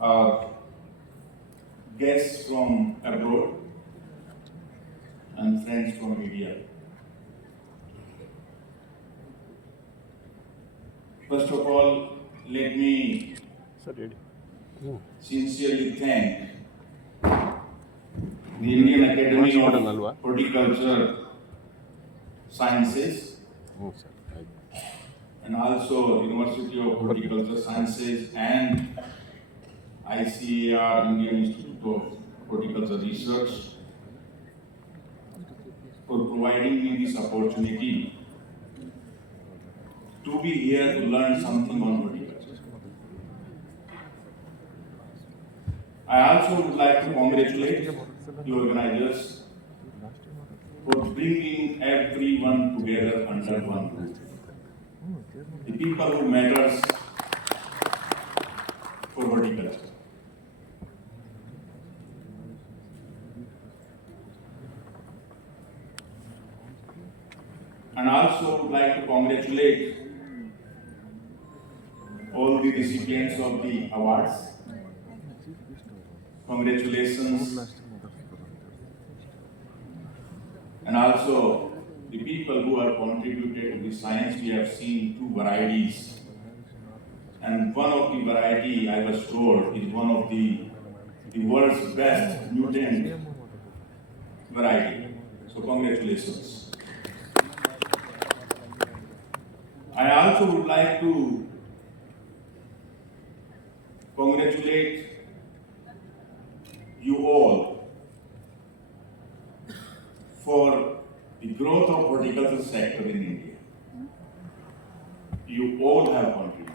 our guests from abroad and friends from media. First of all, let me sincerely thank the Indian Academy of Horticulture Sciences and also University of Horticulture Sciences and ICAR Indian Institute of Horticulture Research for providing me this opportunity to be here to learn something on horticulture. I also would like to congratulate the organizers for bringing everyone together under one roof. The people who matters for horticulture. And also would like to congratulate all the recipients of the awards. Congratulations. And also the people who have contributed to the science. We have seen two varieties. And one of the variety, I was told, is one of the world's best mutant variety. So congratulations. I also would like to congratulate you all for the growth of horticulture sector in India. You all have contributed.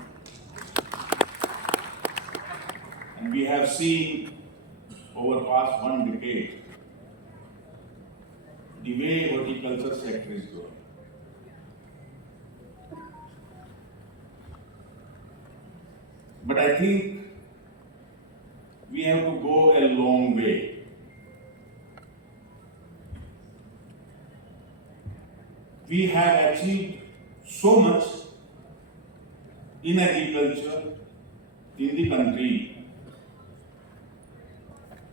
And we have seen over past one decade the way horticulture sector is growing. But I think we have to go a long way. We have achieved so much in agriculture in the country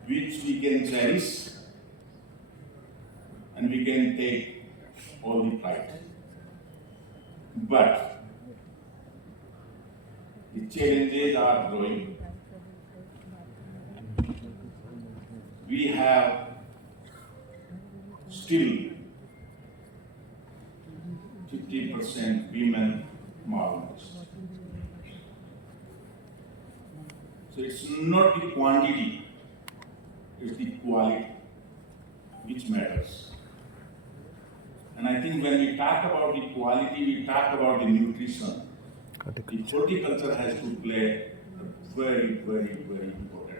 which we can cherish and we can take all the pride. But the challenges are growing. We have still 50% women farmers. So it's not the quantity, it's the quality which matters. And I think when we talk about the quality, we talk about the nutrition. The horticulture has to play a very, very, very important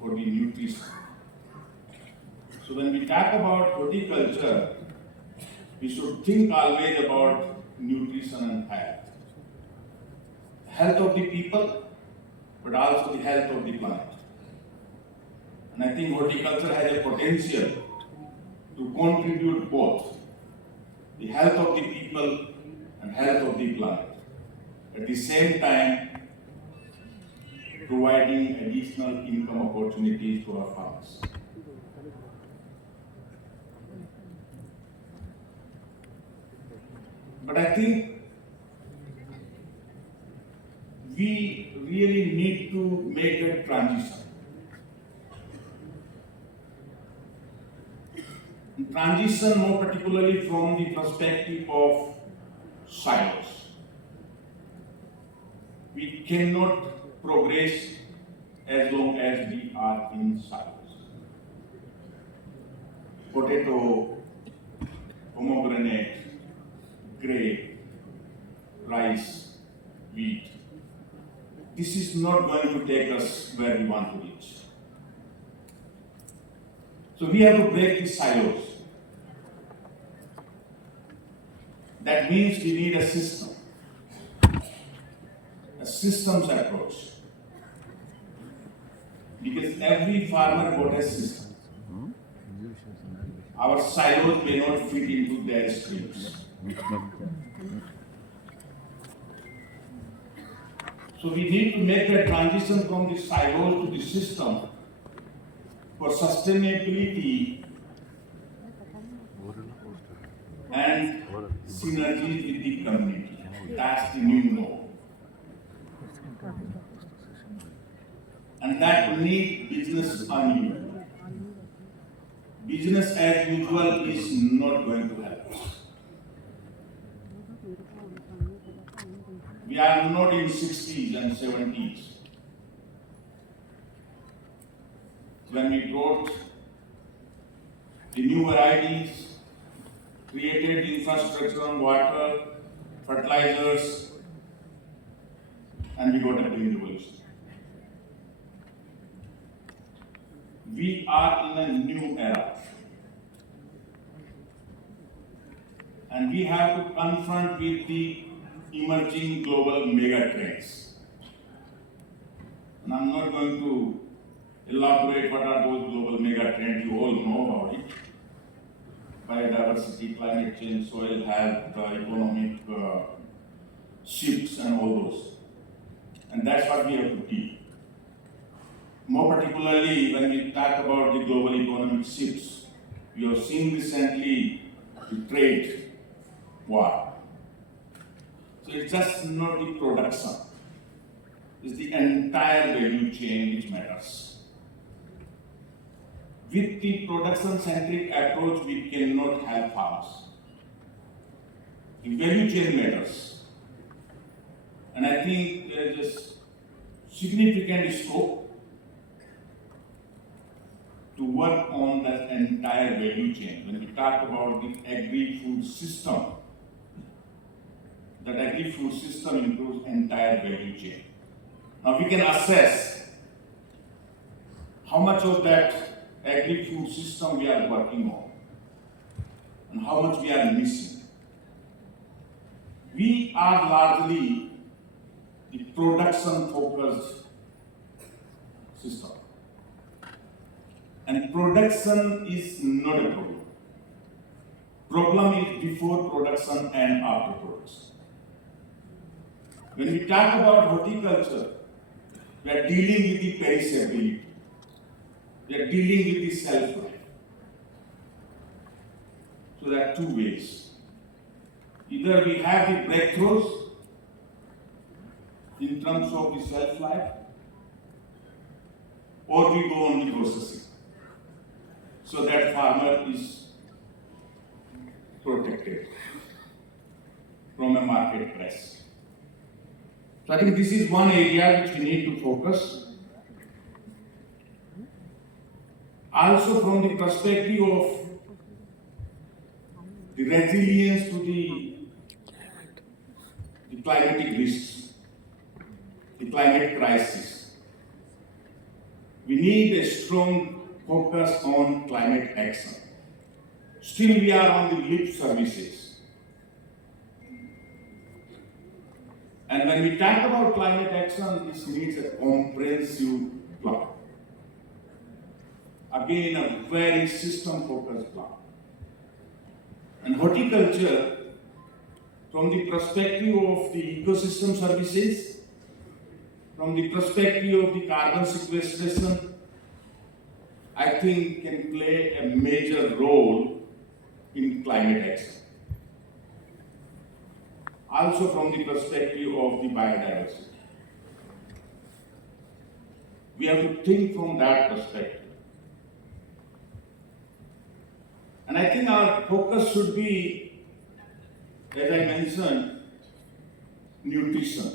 for the nutrition. So when we talk about horticulture, we should think always about nutrition and health. Health of the people, but also the health of the planet. And I think horticulture has a potential to contribute both the health of the people and health of the planet. At the same time, providing additional income opportunities to our farmers. But I think we really need to make a transition. Transition more particularly from the perspective of silos. We cannot progress as long as we are in silos. Potato, pomegranate, grape, rice, wheat. This is not going to take us where we want to reach. So we have to break these silos. That means we need a system, a systems approach. Because every farmer got a system. Our silos may not fit into their streams. So we need to make that transition from the silos to the system for sustainability and synergy with the community. That's the new norm. And that will need business unusual. Business as usual is not going to help us. We are not in 60s and 70s. When we brought the new varieties, created infrastructure on water, fertilizers, and we got a green revolution. We are in a new era. And we have to confront with the emerging global mega trends. And I'm not going to elaborate what are those global mega trends. You all know about it. Biodiversity, climate change, soil health, economic shifts, and all those. And that's what we have to deal. More particularly, when we talk about the global economic shifts, we have seen recently the trade war. So it's just not the production, it's the entire value chain which matters. With the production-centric approach, we cannot help farmers. The value chain matters. And I think there is a significant scope to work on that entire value chain. When we talk about the agri-food system, that agri-food system includes entire value chain. Now we can assess how much of that agri-food system we are working on and how much we are missing. We are largely the production-focused system. And production is not a problem. Problem is before production and after production. When we talk about horticulture, we are dealing with the perishability. We are dealing with the self-life. So there are two ways. Either we have the breakthroughs in terms of the self-life, or we go on the processing. So that farmer is protected from a market price. So I think this is one area which we need to focus. Also from the perspective of the resilience to the climatic risks, the climate crisis. We need a strong focus on climate action. Still we are on the lip services. And when we talk about climate action, this needs a comprehensive plan. Again, a very system-focused plan. And horticulture, from the perspective of the ecosystem services, from the perspective of the carbon sequestration, I think can play a major role in climate action. Also from the perspective of the biodiversity. We have to think from that perspective. And I think our focus should be, as I mentioned, nutrition.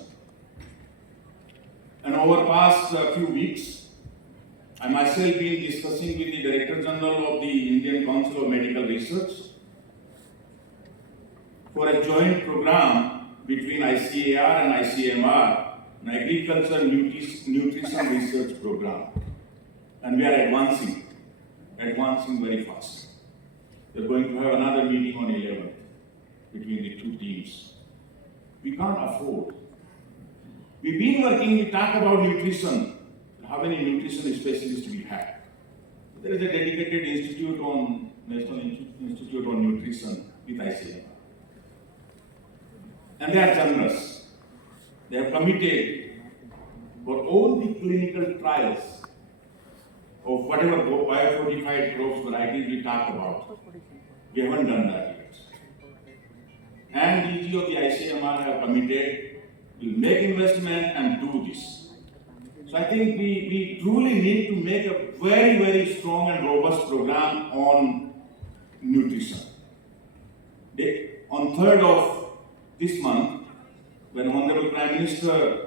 And over past few weeks, I myself been discussing with the Director General of the Indian Council of Medical Research for a joint program between ICAR and ICMR, an agriculture nutrition research program. And we are advancing very fast. We are going to have another meeting on 11th between the two teams. We can't afford. We've been working, we talk about nutrition. How many nutrition specialists we have? There is a dedicated institute on National Institute on Nutrition with ICAR. And they are generous. They have committed for all the clinical trials of whatever biofortified crops varieties we talk about. We haven't done that yet. And DG of the ICMR have committed, will make investment and do this. So I think we truly need to make a very, very strong and robust program on nutrition. On 3rd of this month, when Honorable Prime Minister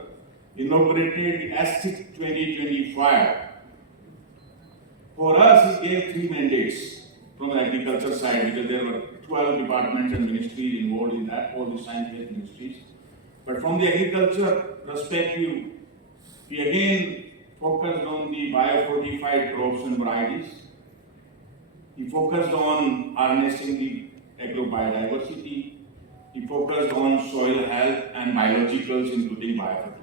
inaugurated the ASTIC 2025, for us he gave 3 mandates from the agriculture side, because there were 12 departments and ministries involved in that, all the science-based ministries. But from the agriculture perspective, we again focused on the biofortified crops and varieties. He focused on harnessing the agrobiodiversity. He focused on soil health and biologicals, including biofertilizers.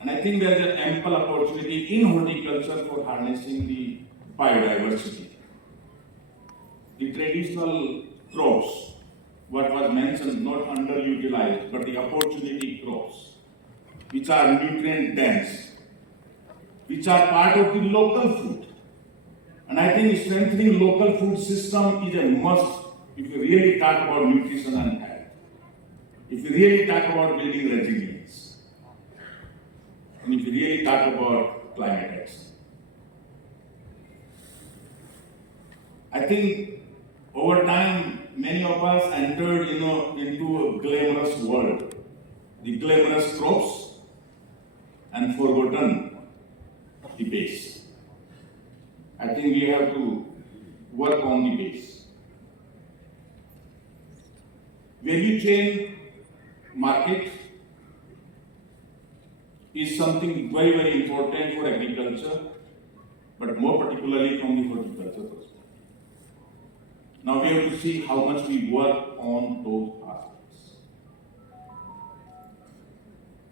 And I think there is an ample opportunity in horticulture for harnessing the biodiversity. The traditional crops, what was mentioned, not underutilized, but the opportunity crops, which are nutrient dense, which are part of the local food. And I think strengthening local food system is a must if you really talk about nutrition and health. If you really talk about building resilience. And if you really talk about climate action. I think over time, many of us entered into a glamorous world. The glamorous crops and forgotten the base. I think we have to work on the base. Value chain market is something very, very important for agriculture, but more particularly from the horticulture perspective. Now we have to see how much we work on those aspects.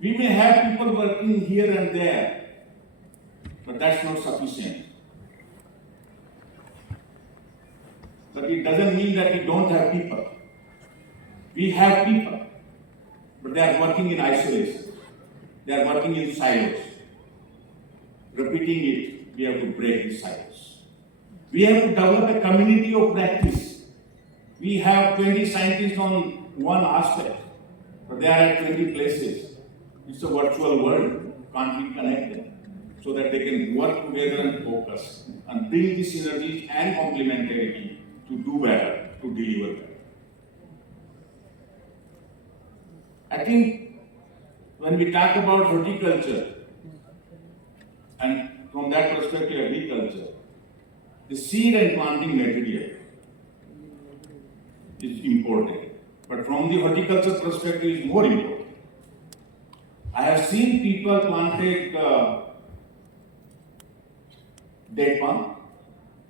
We may have people working here and there, but that's not sufficient. But it doesn't mean that we don't have people. We have people, but they are working in isolation. They are working in silos. Repeating it, we have to break the silos. We have to develop a community of practice. We have 20 scientists on one aspect, but they are at 20 places. It's a virtual world. Can't we connect them so that they can work together and focus and bring the synergies and complementarity to do better, to deliver better. I think when we talk about horticulture, and from that perspective agriculture, the seed and planting material is important. But from the horticulture perspective is more important. I have seen people planted date palm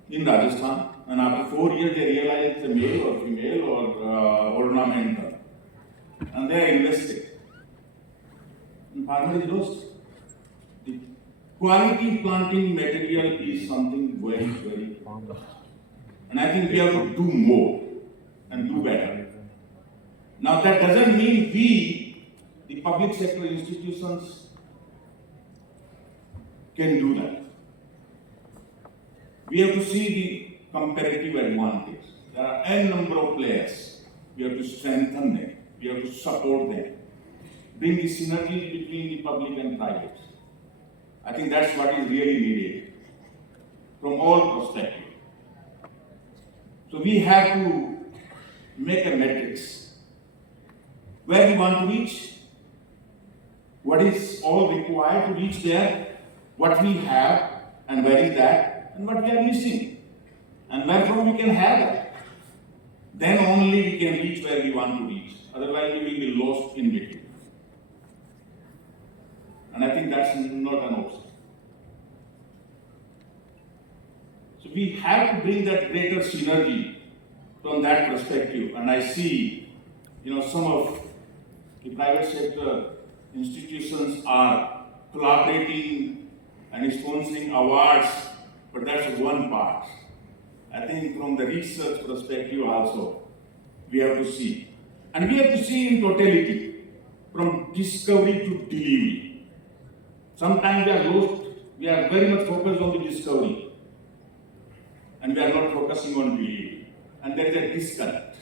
in Rajasthan, and after 4 years they realize it's a male or female or ornamental. And they are invested. And farmer is lost. The quality planting material is something very, very important. And I think we have to do more and do better. Now that doesn't mean we, the public sector institutions, can do that. We have to see the comparative advantage. There are n number of players. We have to strengthen them. We have to support them. Bring the synergies between the public and private. I think that's what is really needed from all perspectives. So we have to make a matrix. Where we want to reach, what is all required to reach there, what we have, and where is that, and what we are missing, and where from we can have that. Then only we can reach where we want to reach. Otherwise, we will be lost in between. And I think that's not an option. So we have to bring that greater synergy from that perspective. And I see, some of the private sector institutions are collaborating and sponsoring awards, but that's one part. I think from the research perspective also, we have to see. And we have to see in totality. from discovery to delivery. Sometimes we are very much focused on the discovery and we are not focusing on delivery. And there is a disconnect.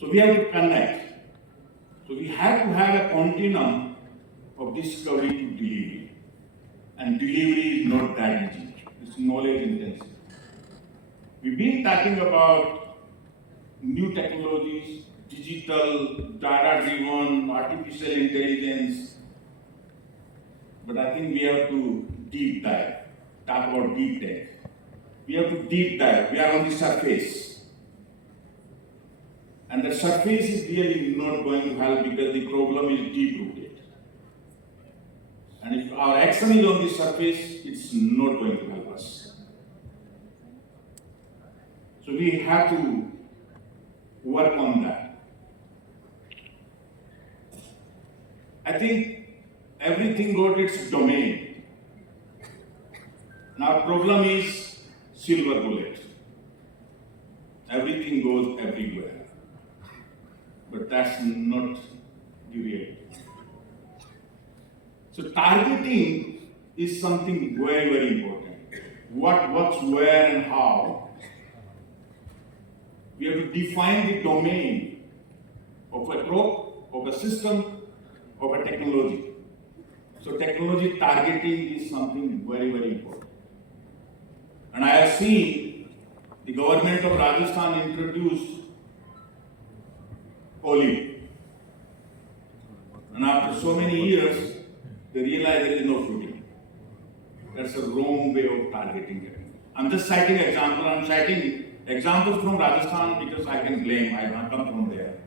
So we have to connect. So we have to have a continuum of discovery to delivery. And delivery is not that easy. It's knowledge intensive. We've been talking about new technologies, digital, data-driven, artificial intelligence. But I think we have to deep dive, talk about deep tech. We have to deep dive. We are on the surface. And the surface is really not going to help because the problem is deep-rooted. And if our action is on the surface, it's not going to help us. So we have to work on that. I think everything got its domain. Now, problem is silver bullet. Everything goes everywhere. But that's not the reality. So targeting is something very, very important. What works where and how. We have to define the domain of a crop, of a system, of a technology. So technology targeting is something very, very important. And I have seen the government of Rajasthan introduced olive. And after so many years, they realize there is no fruiting. That's a wrong way of targeting it. I'm just citing example. I'm citing examples from Rajasthan because I can blame. I come from there.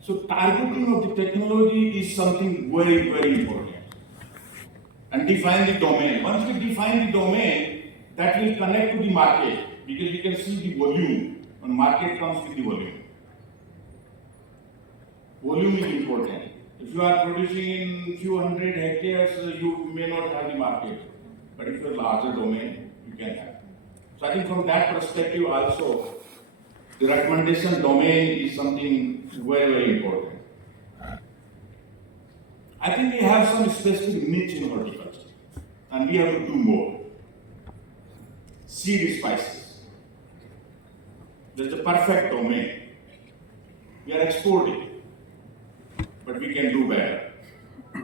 So targeting of the technology is something very, very important. And define the domain. Once we define the domain, that will connect to the market because you can see the volume. When market comes with the volume. Volume is important. If you are producing in few hundred hectares, you may not have the market. But if you have a larger domain, you can have. So I think from that perspective also, the recommendation domain is something very, very important. I think we have some specific niche in horticulture, and we have to do more. Seed spices. That's the perfect domain. We are exporting, but we can do better.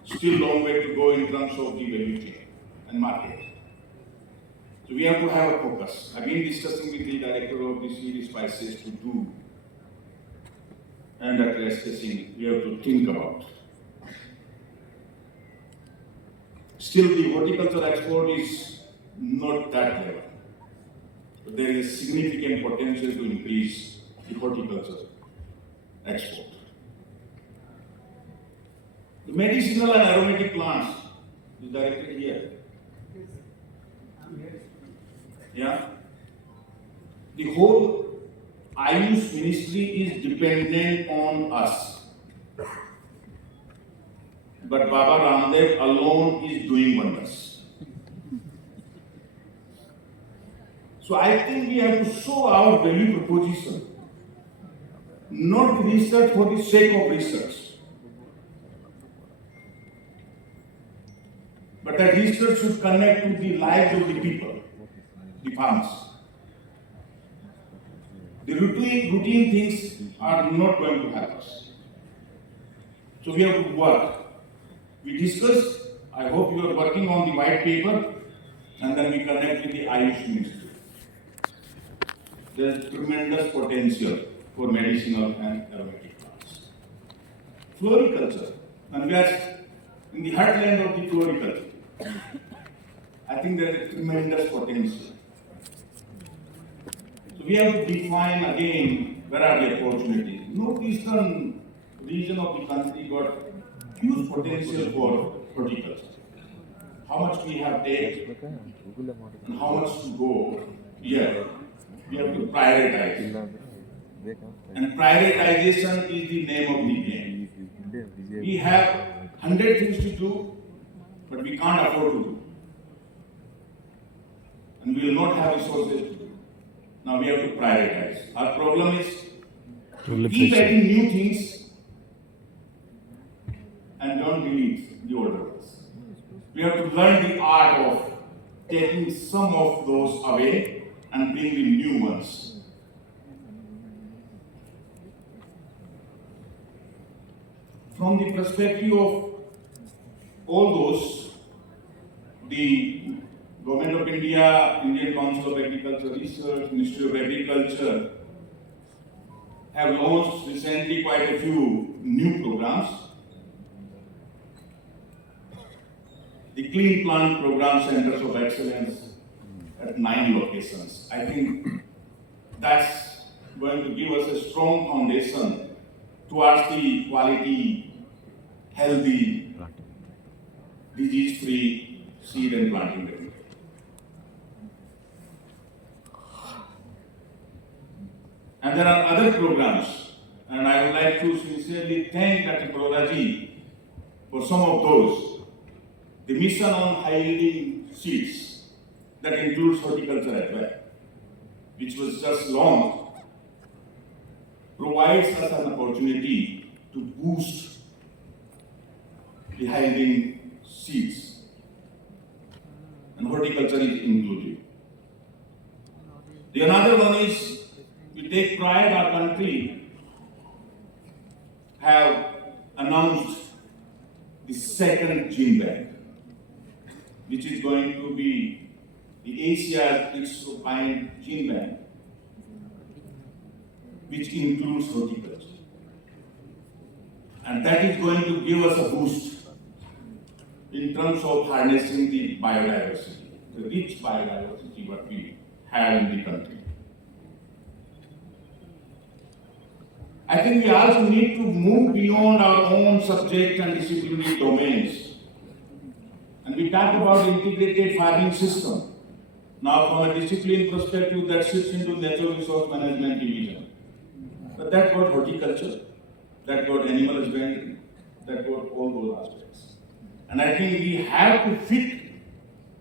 Still long way to go in terms of the value chain and market. So we have to have a focus. I've been discussing with the director of the seed spices to do, and that we are discussing, we have to think about. Still, the horticulture export is not that level. But there is significant potential to increase the horticulture export. The medicinal and aromatic plants is directed here. Yeah? The whole IHC ministry is dependent on us. But Baba Ramdev alone is doing wonders. So I think we have to show our value proposition, not research for the sake of research, but that research should connect to the lives of the people, the farmers. The routine things are not going to help us. So we have to work. We discussed, I hope you are working on the white paper, and then we connect with the IHC ministry. There is tremendous potential for medicinal and aromatic plants. Floriculture, and we are in the heartland of the floriculture. I think there is tremendous potential. So we have to define again where are the opportunities. Northeastern region of the country got huge potential for horticulture. How much we have taken and how much to go here. We have to prioritize. And prioritization is the name of the game. We have 100 things to do, but we can't afford to do. And we will not have resources to do. Now we have to prioritize. Our problem is to keep adding new things and don't delete the older ones. We have to learn the art of taking some of those away and bringing new ones. From the perspective of all those, the Government of India, Indian Council of Agriculture Research, Ministry of Agriculture have launched recently quite a few new programs. The Clean Plant Program Centers of Excellence at 9 locations. I think that's going to give us a strong foundation towards the quality, healthy, disease-free seed and planting technique. And there are other programs, and I would like to sincerely thank Dr. Prolaji for some of those. The mission on high-yielding seeds that includes horticulture as well, which was just launched, provides us an opportunity to boost the high-yielding seeds, and horticulture is included. The another one is, we take pride, our country have announced the second gene bank, which is going to be the Asia's Supine Gene Bank, which includes horticulture. And that is going to give us a boost in terms of harnessing the biodiversity, the rich biodiversity what we have in the country. I think we also need to move beyond our own subject and disciplinary domains. And we talk about integrated farming system. Now from a discipline perspective that sits into natural resource management division. But that got horticulture, that got animal husbandry, that got all those aspects. And I think we have to fit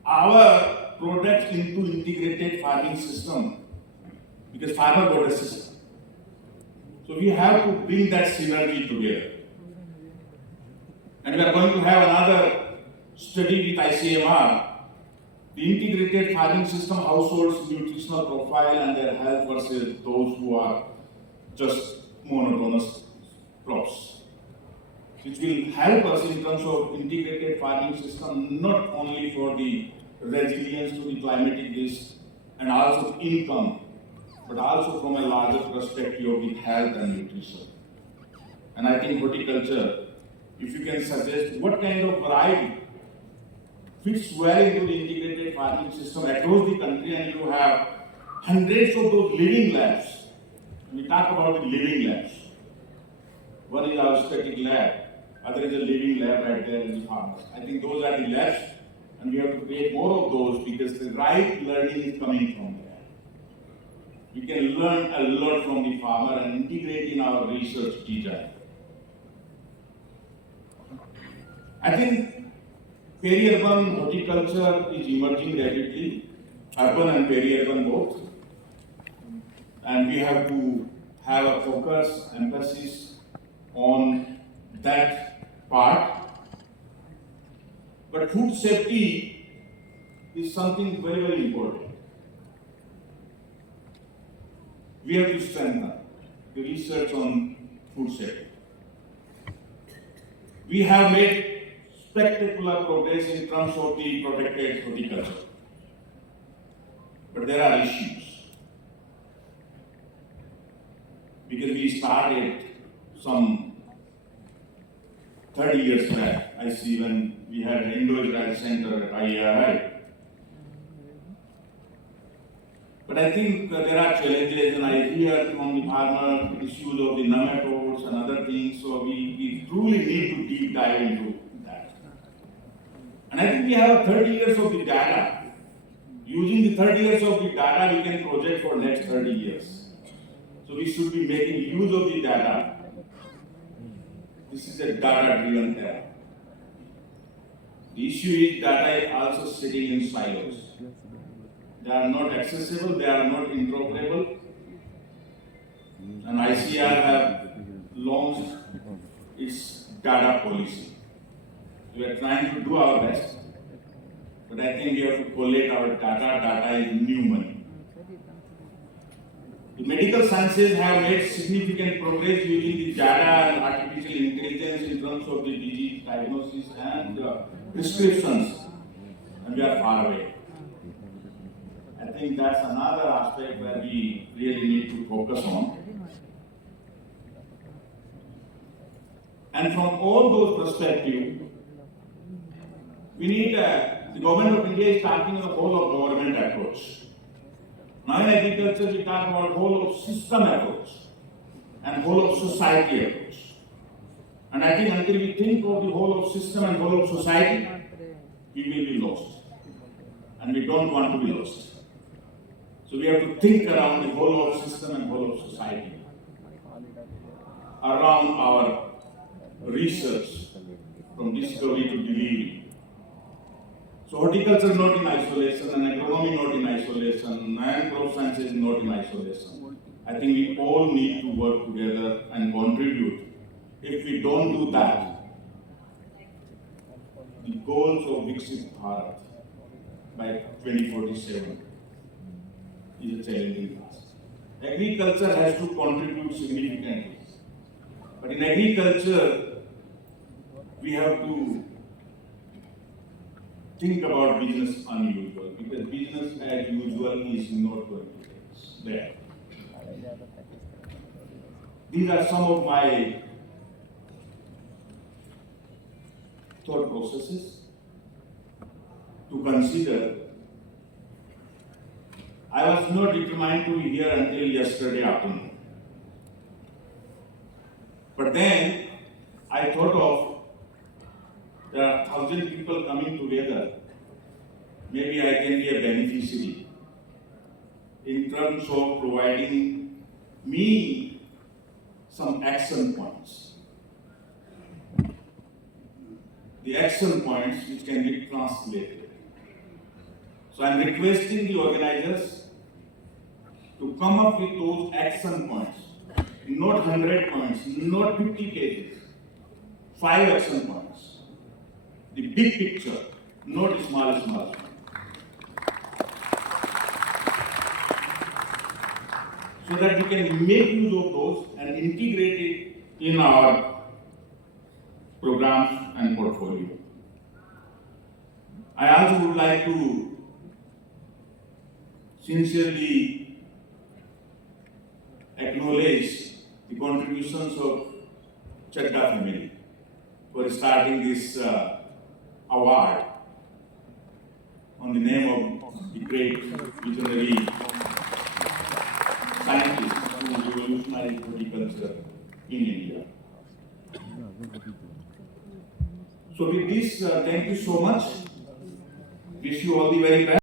our products into integrated farming system because farmer got a system. So we have to bring that synergy together. And we are going to have another study with ICAR, the integrated farming system, households' nutritional profile and their health versus those who are just monotonous crops, which will help us in terms of integrated farming system, not only for the resilience to the climatic risk and also income, but also from a larger perspective of the health and nutrition. And I think horticulture, if you can suggest what kind of variety fits well into the integrated farming system across the country, and you have hundreds of those living labs. And we talk about the living labs. One is our static lab, other is a living lab right there in the farmers. I think those are the labs, and we have to create more of those because the right learning is coming from there. We can learn a lot from the farmer and integrate in our research design. I think peri-urban horticulture is emerging rapidly, urban and peri-urban both. And we have to have a focus, emphasis on that part. But food safety is something very, very important. We have to strengthen the research on food safety. We have made spectacular progress in terms of the protected horticulture. But there are issues. Because we started some 30 years back, I see, when we had an Indo-Israel Center at IARI. But I think there are challenges, and I hear from the farmer issues of the nematodes and other things, so we truly need to deep dive into that. And I think we have 30 years of the data. Using the 30 years of the data, we can project for next 30 years. So we should be making use of the data. This is a data-driven era. The issue is data is also sitting in silos. They are not accessible, they are not interoperable. And ICAR have launched its data policy. We are trying to do our best, but I think we have to collate our data. Data is new money. The medical sciences have made significant progress using the data and artificial intelligence in terms of the disease diagnosis and prescriptions, and we are far away. I think that's another aspect where we really need to focus on. And from all those perspectives, we need the government of India is starting a whole of government approach. Now in agriculture, we talk about whole of system approach and whole of society approach. And I think until we think of the whole of system and whole of society, we will be lost. And we don't want to be lost. So we have to think around the whole of system and whole of society, around our research from discovery to delivery. So horticulture not in isolation, and agronomy not in isolation, and crop sciences not in isolation. I think we all need to work together and contribute. If we don't do that, the goals of Viksit Bharat by 2047 is a challenging task. Agriculture has to contribute significantly. But in agriculture, we have to think about business unusual, because business as usual is not going to take there. These are some of my thought processes to consider. I was not determined to be here until yesterday afternoon. But then I thought of there are 1,000 people coming together. Maybe I can be a beneficiary in terms of providing me some action points. The action points which can be translated. So I am requesting the organizers to come up with those action points, not 100 points, not 50 pages, 5 action points. The big picture, not small. So that we can make use of those and integrate it in our programs and portfolio. I also would like to sincerely acknowledge the contributions of Chadda family for starting this award on the name of the great visionary scientist who revolutionized horticulture in India. So with this, thank you so much. Wish you all the very best.